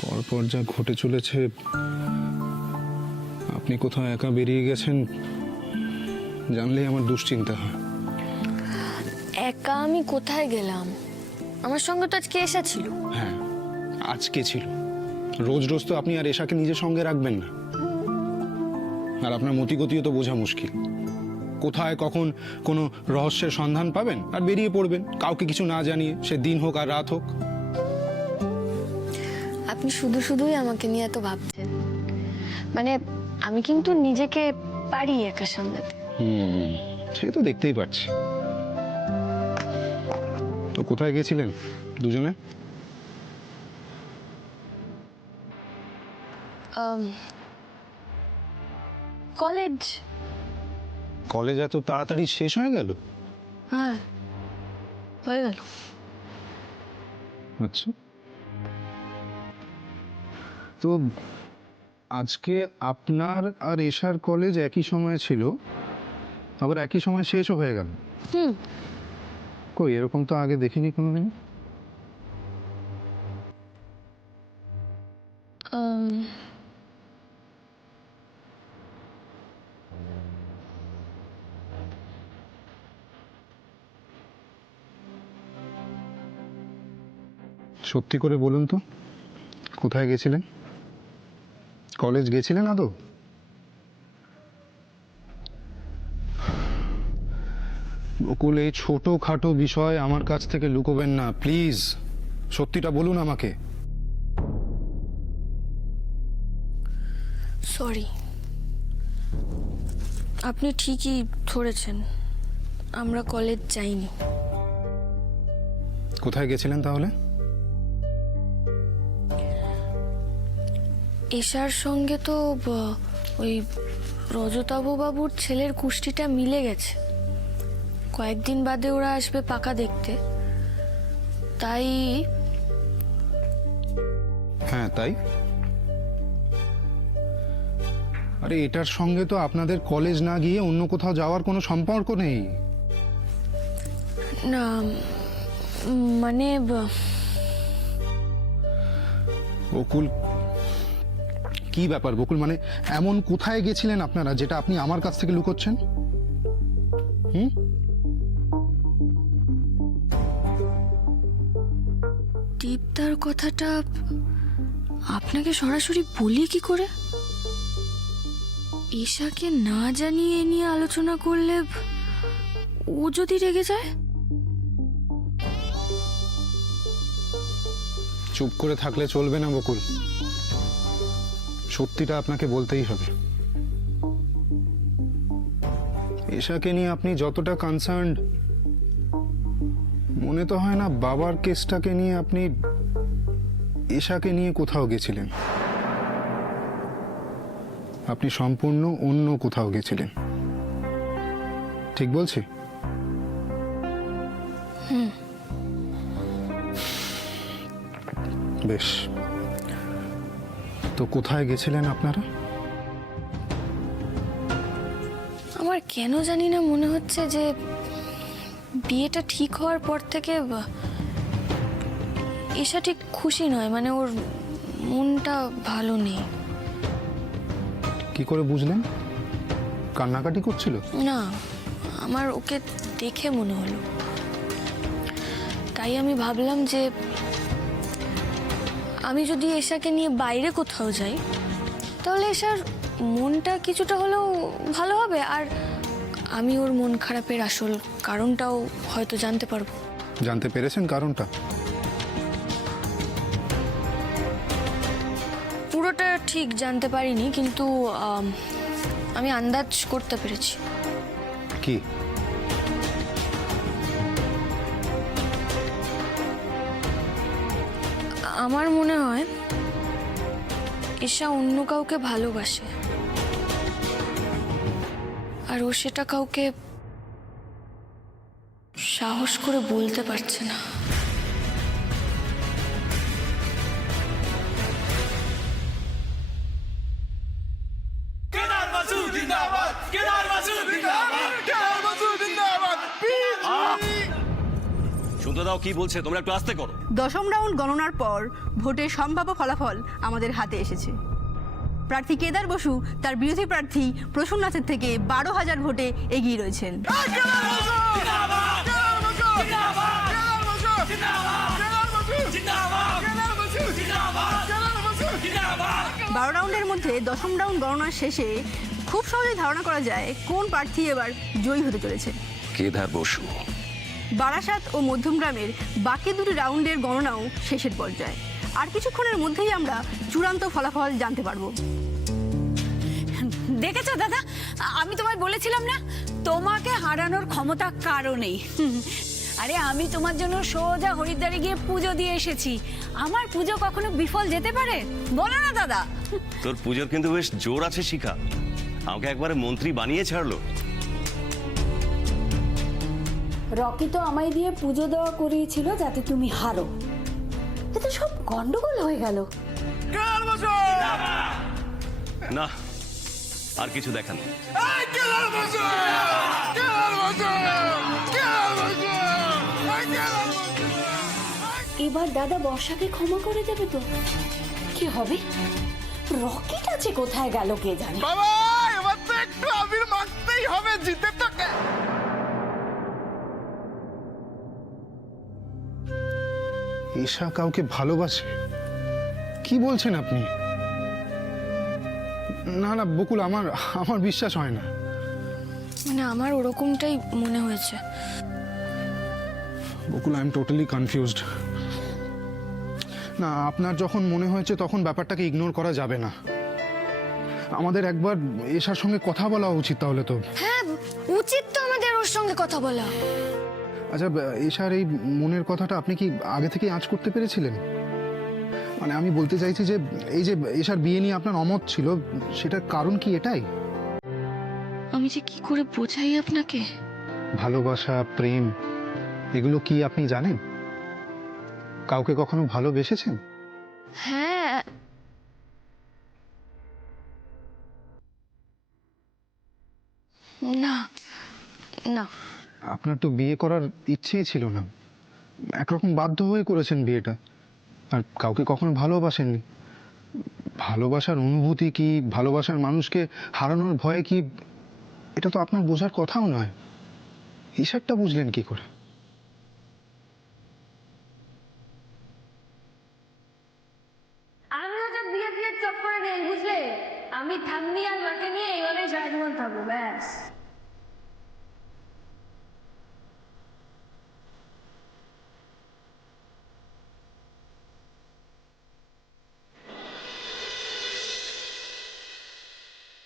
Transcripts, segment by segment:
পরপর যা ঘটে চলেছে, আপনি কোথাও একা বেরিয়ে গেছেন জানলেই আমার দুশ্চিন্তা হয়। একা আমি কোথায় গেলাম? আমার সঙ্গে তো আজকে এসা ছিল। হ্যাঁ, আজকে ছিল। রোজ রোজ তো আপনি আর এশাকে নিজের সঙ্গে রাখবেন না। আর আপনার মতিগতিও তো বোঝা মুশকিল। কোথায় কখন কোনো রহস্যের সন্ধান পাবেন আর বেরিয়ে পড়বেন, কাউকে কিছু না জানিয়ে, সে দিন হোক আর রাত হোক। আপনি শুধু শুধুই আমাকে নিয়ে এত ভাবছেন। মানে আমি কিন্তু নিজেকে পারি একা সামলাতে। সে তো দেখতেই পাচ্ছি। তো কোথায় গেছিলেন দুজনে? কলেজ। কলেজ এত তাড়াতাড়ি শেষ হয়ে গেল? হ্যাঁ, হয়ে গেল। আচ্ছা, তো আজকে আপনার আর এশার কলেজ একই সময়ে ছিল, আবার একই সময় শেষও হয়ে গেল। কই, এরকম তো আগে দেখিনি কোনোদিন। সত্যি করে বলুন তো, কোথায় গেছিলেন? কলেজ গেছিলেন আদৌ? বকুল, এই ছোটখাটো বিষয় আমার কাছ থেকে লুকোবেন না প্লিজ। সত্যিটা বলুন আমাকে। সরি, আপনি ঠিকই ধরেছেন, আমরা কলেজ যাইনি। কোথায় গেছিলেন তাহলে? এশার সঙ্গে তো ওই রজতাভ বাবুর ছেলের কুষ্টিটা মিলে গেছে। কয়েকদিন বাদে ওরা আসবে পাকা দেখতে, তাই। হ্যাঁ, তাই। আরে, এটার সঙ্গে তো আপনাদের কলেজ না গিয়ে অন্য কোথাও যাওয়ার কোনো সম্পর্ক নেই। না, মানে বকুল, কি ব্যাপার বকুল? মানে এমন কোথায় গেছিলেন আপনারা যেটা আপনি আমার কাছ থেকে লুকোচ্ছেন? দীপদার কথাটা আপনাকে সরাসরি বলি কি করে? ঈশাকে না জানিয়ে এ নিয়ে আলোচনা করলে ও যদি রেগে যায়? চুপ করে থাকলে চলবে না বকুল, সত্যিটা আপনাকে বলতেই হবে। এশাকে নিয়ে আপনি যতটা কনসার্নড, মনে তো হয় না বাবার কেসটাকে নিয়ে আপনি এশাকে নিয়ে কোথাও গেছিলেন। আপনি সম্পূর্ণ অন্য কোথাও গেছিলেন, ঠিক বলছি? বেশ, তো কোথায় গেছিলেন আপনারা? আমার কেন জানি না মনে হচ্ছে যে বিয়েটা ঠিক হওয়ার পর থেকে ঈশা ঠিক খুশি নয়, মানে ওর মনটা ভালো নেই। কি করে বুঝলেন? কান্নাকাটি করছিল? না, আমার ওকে দেখে মনে হলো। তাই আমি ভাবলাম যে আমি যদি এশাকে নিয়ে বাইরে কোথাও যাই, তাহলে এশার মনটা কিছুটা হলেও ভালো হবে, আর আমি ওর মন খারাপের আসল কারণটাও হয়তো জানতে পারবো। জানতে পেরেছেন কারণটা? পুরোটা ঠিক জানতে পারিনি, কিন্তু আমি আন্দাজ করতে পেরেছি। কি? আমার মনে হয় এশা অন্য কাউকে ভালোবাসে, আর ও সেটা কাউকে সাহস করে বলতে পারছে না। শুনতে দাও কি বলছে, তোমরা একটু আস্তে করো। দশম রাউন্ড গণনার পর ভোটের সম্ভাব্য ফলাফল আমাদের হাতে এসেছে। প্রার্থী কেদার বসু তার বিরোধী প্রার্থী প্রসন্নাথের থেকে 12,000 ভোটে এগিয়ে রয়েছেন। 12 রাউন্ডের মধ্যে দশম রাউন্ড গণনার শেষে খুব সহজেই ধারণা করা যায় কোন প্রার্থী এবার জয়ী হতে চলেছে। কেদার বসু। বারাসাত ও মধ্যমগ্রামের বাকি দুটি রাউন্ডের গণনাও শেষের পর্যায়ে। আর কিছুক্ষণের মধ্যেই আমরা চূড়ান্ত ফলাফল জানতে পারবো। দেখেছো দাদা, আমি তোমায় বলেছিলাম না তোমাকে হারানোর ক্ষমতা কারো নেই। আরে আমি তোমার জন্য সোজা হরিদ্বারে গিয়ে পুজো দিয়ে এসেছি। আমার পুজো কখনো বিফল যেতে পারে? বলো না দাদা। তোর পুজোর কিন্তু বেশ জোর আছে শিখা, আমাকে একবারে মন্ত্রী বানিয়ে ছাড়লো। রকি তো আমায় দিয়ে পুজো দেওয়া করিয়েছিল যাতে তুমি হারো। এতে সব গন্ডগোল হয়ে গেল। না, আর কিছু দেখান। এবার দাদা বর্ষাকে ক্ষমা করে দেবে তো? কি হবে? রকিট আছে কোথায় গেল কে জানে। বাবা এবার তো একটু আবির মাখতেই হবে, জিতে তো এশা কাউকে ভালোবাসে? কি বলছেন আপনি? না না বকুল, আমার আমার বিশ্বাস হয় না। মানে আমার ওরকমটাই মনে হয়েছে। বকুল, আই এম টোটালি কনফিউজড। না, আপনার যখন মনে হয়েছে তখন ব্যাপারটাকে ইগনোর করা যাবে না। আমাদের একবার এশার সঙ্গে কথা বলা উচিত তাহলে তো। হ্যাঁ, উচিত তো আমাদের ওর সঙ্গে কথা বলা। আচ্ছা, এশার এই মনের কথাটা আপনি কি আগে থেকে আঁচ করতে পেরেছিলেন? মানে আমি বলতে চাইছি যে এই যে এশার বিয়ে নিয়ে আপনার অমত ছিল, সেটার কারণ কি এটাই? আমি যে কি করে বোঝাই আপনাকে? ভালোবাসা, প্রেম, এগুলো কি আপনি জানেন? কাউকে কখনো ভালোবেসেছেন? হ্যাঁ, না না। আপনার তো বিয়ে করার ইচ্ছেই ছিল না, একরকম বাধ্য হয়ে করেছেন বিয়েটা। আর কাউকে কখনো ভালোবাসেননি। ভালোবাসার অনুভূতি কি, ভালোবাসার মানুষকে হারানোর ভয় কি, এটা তো আপনার বোঝার কথাও নয়। হিসাবটা বুঝলেন কি করে? আমি ওটা বিয়ে বিয়ে চক্করে নেই, বুঝলে? আমি ঠাম্মি আর মাকে নিয়ে এইভাবে সারা জীবন থাকবো, ব্যাস।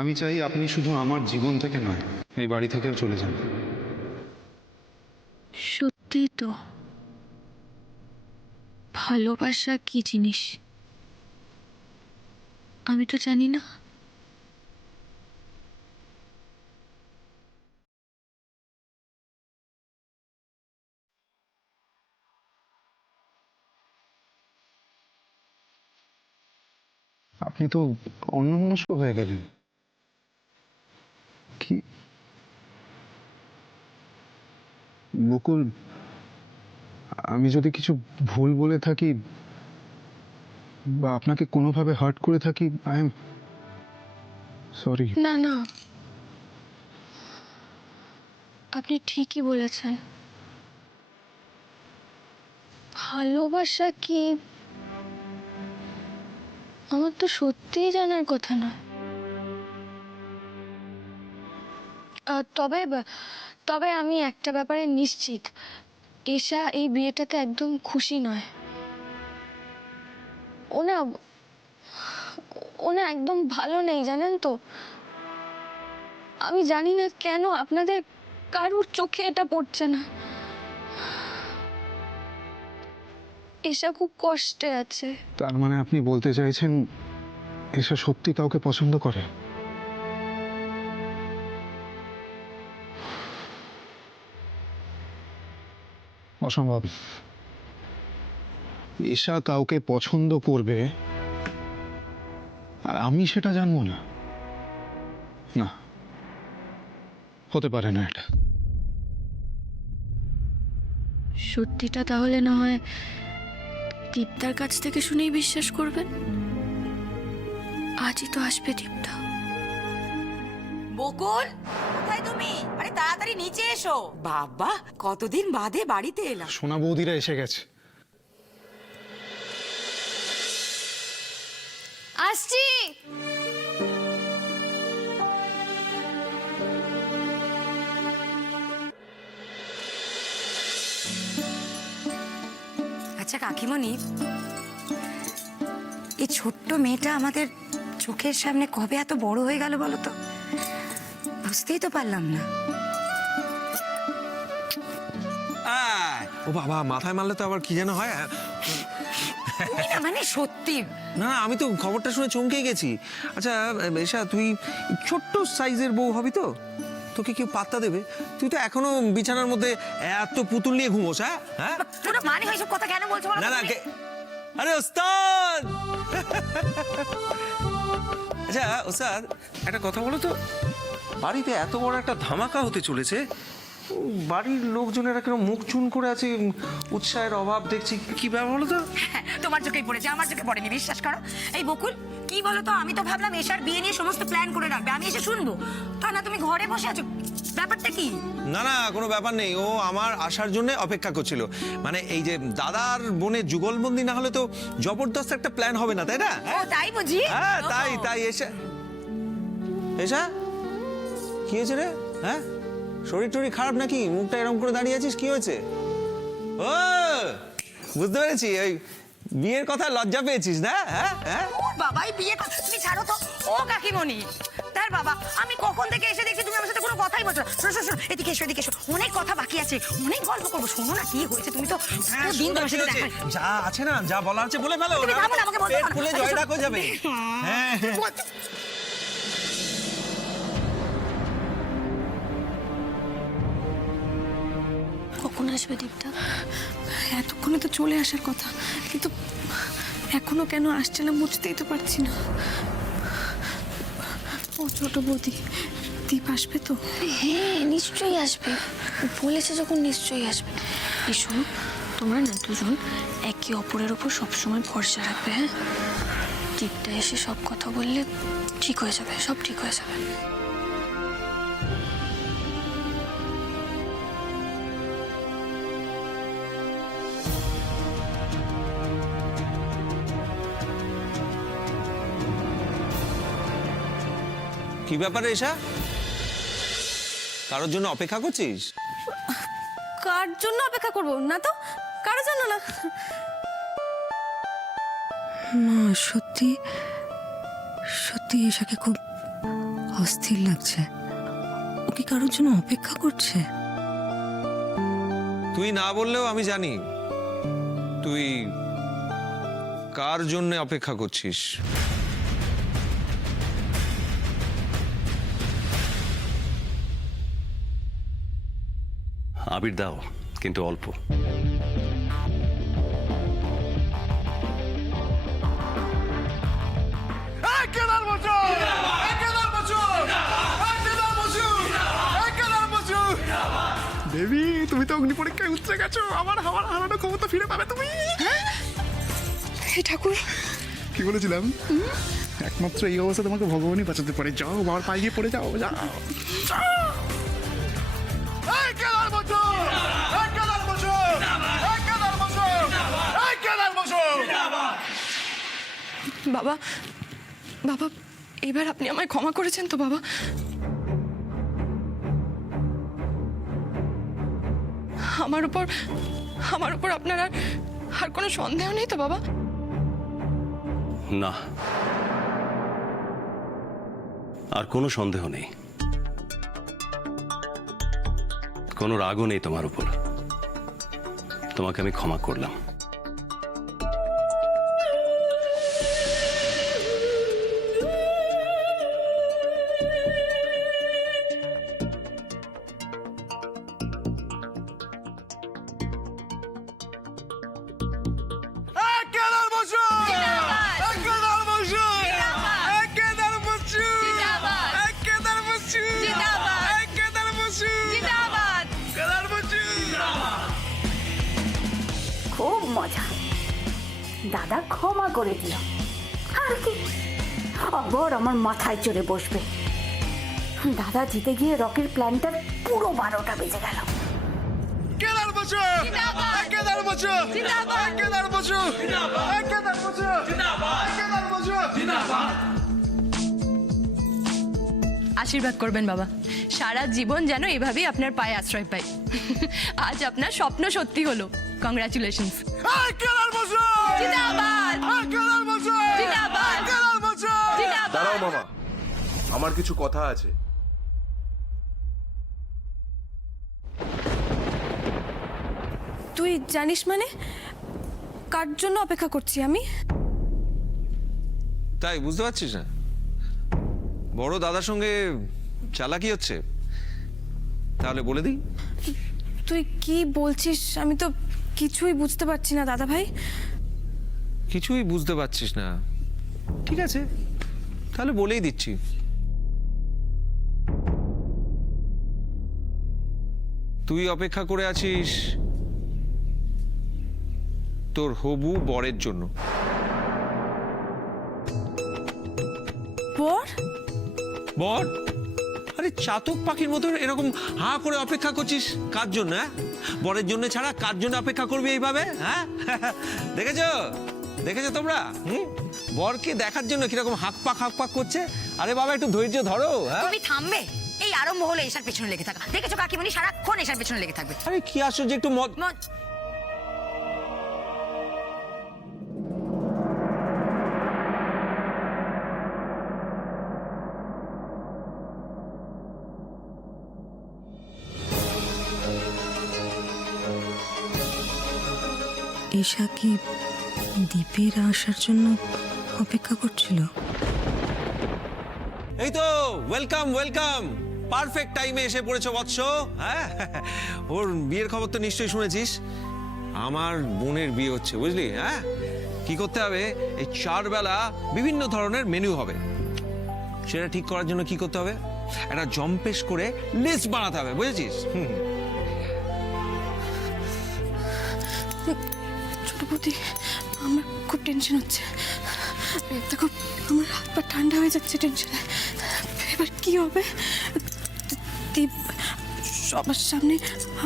আমি চাই আপনি শুধু আমার জীবন থেকে নয়, এই বাড়ি থেকেও চলে যান। সত্যি তো, ভালোবাসা কি জিনিস আমি তো জানি না। আপনি তো অন্যমনস্ক হয়ে গেলেন। কি বকুল, আমি যদি কিছু ভুল বলে থাকি বা আপনাকে কোনোভাবে হার্ট করে থাকি, আই এম সরি। না না, আপনি ঠিকই বলেছেন। ভালোবাসা কি আমার তো সত্যিই জানার কথা নয়। তবে তবে আমি একটা ব্যাপারে নিশ্চিত, এশা এই বিয়েটাতে একদম খুশি নয়। ওনা ওনা একদম ভালো নেই, জানেন তো। আমি জানি না কেন আপনাদের কারুর চোখে এটা পড়ছে না। এশা খুব কষ্টে আছে। তার মানে আপনি বলতে চাইছেন এসা সত্যি কাউকে পছন্দ করে? অসম্ভব। এশা কাউকে পছন্দ করবে আর আমি সেটা জানবো না? না, হতে পারে না এটা। সত্যিটা তাহলে না হয় দীপ্তার কাছ থেকে শুনেই বিশ্বাস করবেন। আজই তো আসবে দীপ্তা। বকুল, কোথায় তুমি? আরে তাড়াতাড়ি নিচে এসো। বাবা, কতদিন বাদে বাড়িতে এলাম। সোনা বৌদিরা এসে গেছে। আসছি। আচ্ছা কাকিমণি, এই ছোট্ট মেয়েটা আমাদের চোখের সামনে কবে এত বড় হয়ে গেল বলো তো? বুঝতেই তো পারলাম না। ও বাবা, মাথায় মারলে তো আবার কি যেন হয়। তুমি না মানে সত্যি। না না, আমি তো খবরটা শুনে চমকে গেছি। আচ্ছা এসা, তুই ছোট্ট সাইজের বউ হবি তো? তোকে কেউ পাত্তা দেবে? তুই তো এখনো বিছানার মধ্যে এত পুতুল নিয়ে ঘুমোস। হ্যাঁ হ্যাঁ, পুরো মানে এইসব কথা কেন বলছো বলো তো না না, তুমি? আরে ওস্তাদ। আচ্ছা ওস্তাদ, একটা কথা বলো তো, বাড়িতে এত বড় একটা ধামাকা হতে চলেছে, বাড়ির লোকজনেরা কেন মুখ চুন করে আছে, উৎসাহের অভাব দেখছি, কি ব্যাপার বলো তো? হ্যাঁ, তোমার চোখেই পড়েছে, আমার চোখে পড়েনি, বিশ্বাস করো। এই বকুল, কি বলো তো, আমি তো ভাবলাম এশার বিয়ে নিয়ে সমস্ত প্ল্যান করে রাখবে, আমি এসে শুনবো। তা না, তুমি ঘরে বসে আছো, ব্যাপারটা কি? না না, কোনো ব্যাপার নেই, ও আমার আসার জন্য অপেক্ষা করছিল। মানে এই যে দাদার বোনের যুগলবন্দি না হলে তো জবরদস্ত একটা প্ল্যান হবে না, তাই না? ও তাই বুঝি? হ্যাঁ তাই তাই। এসা এসা, কি হয়েছে রে? হ্যাঁ, শরীর টরীর খারাপ নাকি? মুখটা এরকম করে দাঁড়িয়ে আছিস, কি হয়েছে? ও বুঝতে পেরেছি, ওই বিয়ের কথা লজ্জা পেয়েছিস না? হ্যাঁ হ্যাঁ। ওর বাবাই বিয়ে তুমি ছাড়ো তো। ও কাকিমণি, তার বাবা, আমি কখন থেকে এসে দেখছি তুমি আমার সাথে কোনো কথাই বলছো না। শোনো শোনো শোনো, এদিকে এসো এদিকে এসো, অনেক কথা বাকি আছে, অনেক গল্প করবো। শোনো না, কি হয়েছে? তুমি তো দিন তোমার সাথে দেখা। যা আছে না, যা বলার আছে বলে ফেলো, তুমি থামো না, আমাকে বলতে পেট দাও না। ফুলে জয় ডাক হয়ে যাবে। হ্যাঁ হ্যাঁ। কখন আসবে দীপ্তা? এতক্ষণে তো চলে আসার কথা, কিন্তু এখনো কেন আসছে না বুঝতেই তো পারছি না। ও ছোট বৌদি, দীপ আসবে তো? হ্যাঁ নিশ্চয়ই আসবে, বলেছে যখন নিশ্চয়ই আসবে। এই শোনো, তোমরা না দুজন একে অপরের ওপর সবসময় ভরসা রাখবে। হ্যাঁ, দীপটা এসে সব কথা বললে ঠিক হয়ে যাবে, সব ঠিক হয়ে যাবে। কি ব্যাপারে এসা, কারোর জন্য অপেক্ষা করছিস? কার জন্য অপেক্ষা করবো? না তো, কারোর জন্য না। মা, সত্যি সত্যি এশাকে খুব অস্থির লাগছে। ও কি কারোর জন্য অপেক্ষা করছে? তুই না বললেও আমি জানি তুই কার জন্য অপেক্ষা করছিস। আবির দাও, কিন্তু অল্প। দেবী, তুমি তো অগ্নি পরীক্ষায় উতরে গেছো, আমার হারানো ক্ষমতা ফিরে পাবে তুমি। হে ঠাকুর, কি বলেছিলাম? একমাত্র এই অবস্থা তোমাকে ভগবানই বাঁচাতে পারে। যাও, বাবার পায়ে গিয়ে পড়ে যাও, যাও। বাবা বাবা, এবার আপনি আমায় ক্ষমা করেছেন তো বাবা? আমার উপর আপনার আর কোনো সন্দেহ নেই তো বাবা? না, আর কোনো সন্দেহ নেই, কোনো রাগও নেই তোমার উপর। তোমাকে আমি ক্ষমা করলাম। দাদা ক্ষমা করে দিল। আর কি, আবার আমার মাথায় চড়ে বসবে। দাদা জিতে গিয়ে রকির প্ল্যানটার পুরো 12টা বেজে গেল। কেদার বসু কেদার বসু কেদার বসু কেদার বসু কেদার বসু। আশীর্বাদ করবেন বাবা, সারা জীবন যেন এভাবেই আপনার পায়ে আশ্রয় পাই। আজ আপনার স্বপ্ন সত্যি হলো, কংগ্রাচুলেশনস। কেদার বসু জিন্দাবাদ কেদার বসু জিন্দাবাদ কেদার বসু। দাঁড়াও মামা, আমার কিছু কথা আছে। তুই জানিস মানে কার জন্য অপেক্ষা করছি আমি? তাই বুঝতে পারছিস না? বড় দাদার সঙ্গে চালাকি হচ্ছে। তাহলে বলে দিই। তুই কি বলছিস আমি তো কিছুই বুঝতে পারছি না দাদা ভাই। কিছুই বুঝতে পারছিস না? ঠিক আছে, তাহলে বলেই দিচ্ছি। তুই অপেক্ষা করে আছিস তোর হবু বরের জন্য। বর? বর? আরে চাতক পাখির মতো এরকম হা করে অপেক্ষা করছিস কার জন্য? হ্যাঁ, বরের জন্য ছাড়া কার জন্য অপেক্ষা করবি এইভাবে? হ্যাঁ, দেখেছো দেখেছো তোমরা? বরকে দেখার জন্য কিরকম হাঁক পাক করছে। আরে বাবা, একটু ধৈর্য ধরো। হ্যাঁ, তুমি থামবে? এই আরম্ভ হলো এসার পেছনে লেগে থাকা। দেখেছো কাকিমণি সারাক্ষণ এসার পেছনে লেগে থাকবে। আরে কি আশ্চর্য, একটু মত। ঈশা কি দীপের আসার জন্য অপেক্ষা করছিল? এই তো ওয়েলকাম ওয়েলকাম, পারফেক্ট টাইমে এসে পড়েছো বৎস। হ্যাঁ, ওর বিয়ের খবর তো নিশ্চয়ই শুনেছিস। আমার বোনের বিয়ে হচ্ছে, বুঝলি? হ্যাঁ, কি করতে হবে, এই 4 বেলা বিভিন্ন ধরনের মেনু হবে। সেটা ঠিক করার জন্য কি করতে হবে, একটা জম্পেশ করে লিস্ট বানাতে হবে, বুঝেছিস? ছোট বৌদি, আমার খুব টেনশন হচ্ছে। দেখো আমার হাত পা ঠান্ডা হয়ে যাচ্ছে টেনশনে। এবার কি হবে? দীপ সবার সামনে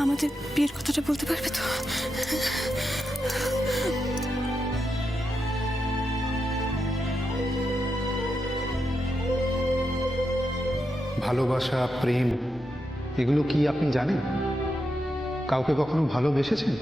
আমাদের বিয়ের কথাটা বলতে পারবে তো? ভালোবাসা, প্রেম, এগুলো কি আপনি জানেন? কাউকে কখনো ভালোবেসেছেন?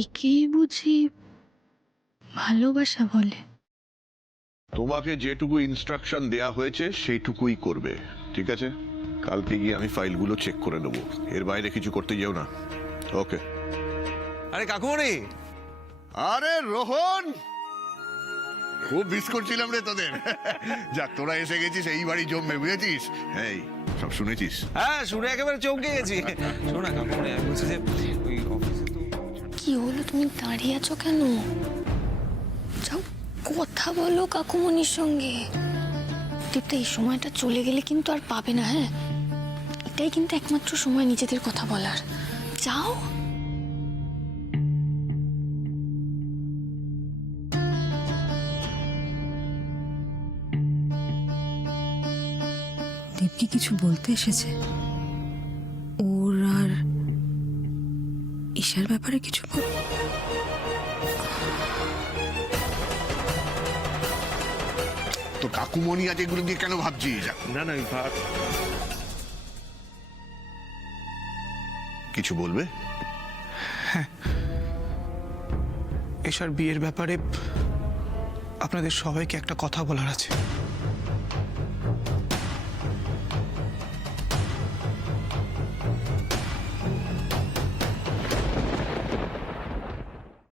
একেই বুঝি ভালোবাসা বলে? তোমাকে যেটুকু ইনস্ট্রাকশন দেয়া হয়েছে সেইটুকুই করবে, ঠিক আছে? কালকে গিয়ে আমি ফাইলগুলো চেক করে নেবো, এর বাইরে কিছু করতে যেও না। ওকে। আরে কাকুমণি। আরে রোহন, খুব মিস করছিলাম রে তোদের। যাক, তোরা এসে গেছিস, এই বাড়ি জমবে, বুঝেছিস? এই সব শুনেছিস? হ্যাঁ, শুনে একেবারে চমকে গেছি। শোনা কাকুমণি, আমি বলছি যে ওই অফিসে তো কি হলো, তুমি দাঁড়িয়ে আছো কেন? যাও কথা বলো কাকুমনির সঙ্গে। দীপ্তা, এই সময়টা চলে গেলে কিন্তু আর পাবে না। হ্যাঁ, এটাই কিন্তু একমাত্র সময় নিজেদের কথা বলার। যাও। দীপ কি কিছু বলতে এসেছে? ওর আর ঈশার ব্যাপারে কিছু তো কাকুমণি আজ এগুলো দিয়ে কেন ভাবছিস? না না, কিছু বলবে? এশার বিয়ের ব্যাপারে আপনাদের সবাইকে একটা কথা বলার আছে।